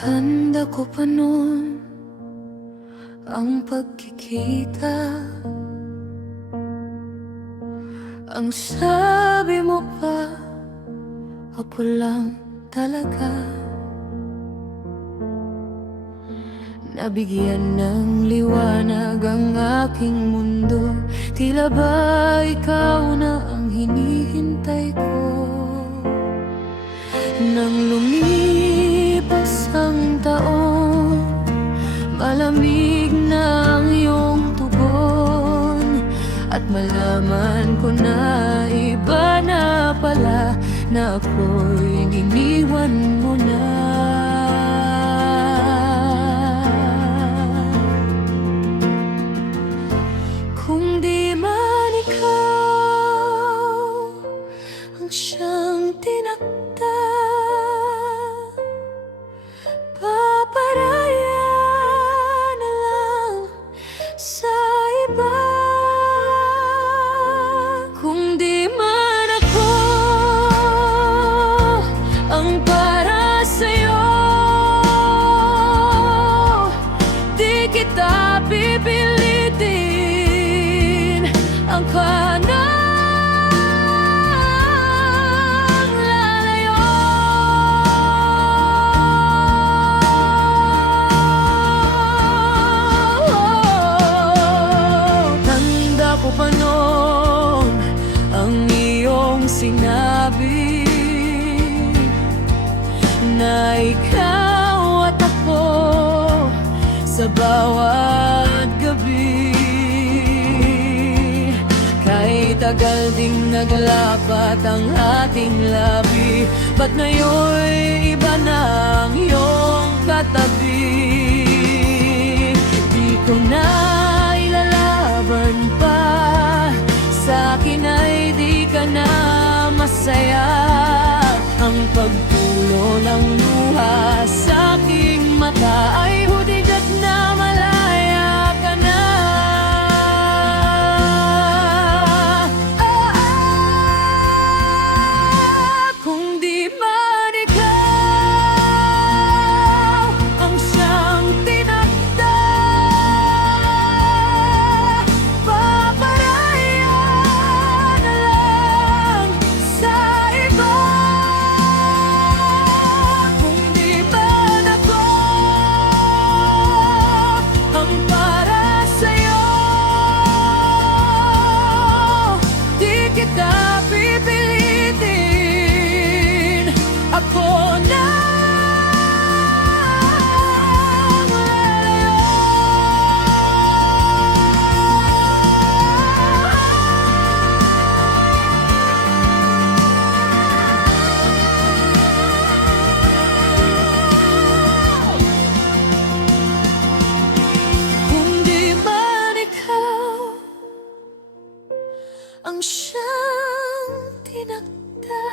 Handa ko pa nun ang pagkikita. Ang sabi mo pa, ako lang talaga. Nabigyan ng liwanag ang aking mundo. Tila ba ikaw na ang hinihintay ko? Nang lumipas ang taon, malamig na ang iyong tugon. At malaman ko na iba na pala, na ako'y iniwan mo na. Kung di man ikaw ang siyang tinakda, paparaya na lang sa iba. Kung di man ako ang para sa'yo, di kita pipilitin. Ang kanang lalayo. Tanda ko pa noon ang iyong sinabi, na ikaw at ako sa bawat gabi. Kahit tagal ding naglapat ang ating labi, ba't ngayon'y iba na ang iyong katabi? Di ko na ilalaban pa, sa'kin ay di ka na masaya. Ang pagtulo ng luha sa'king mata ay hudigat na malaya ka na. Kung di man ikaw ang siyang tinakda, paparaya na lang sa iba. Kung di man ako ang para sa'yo, di kita pipilitin. Ako na ang lalayo. Kung di man ikaw ang siyang tinakda,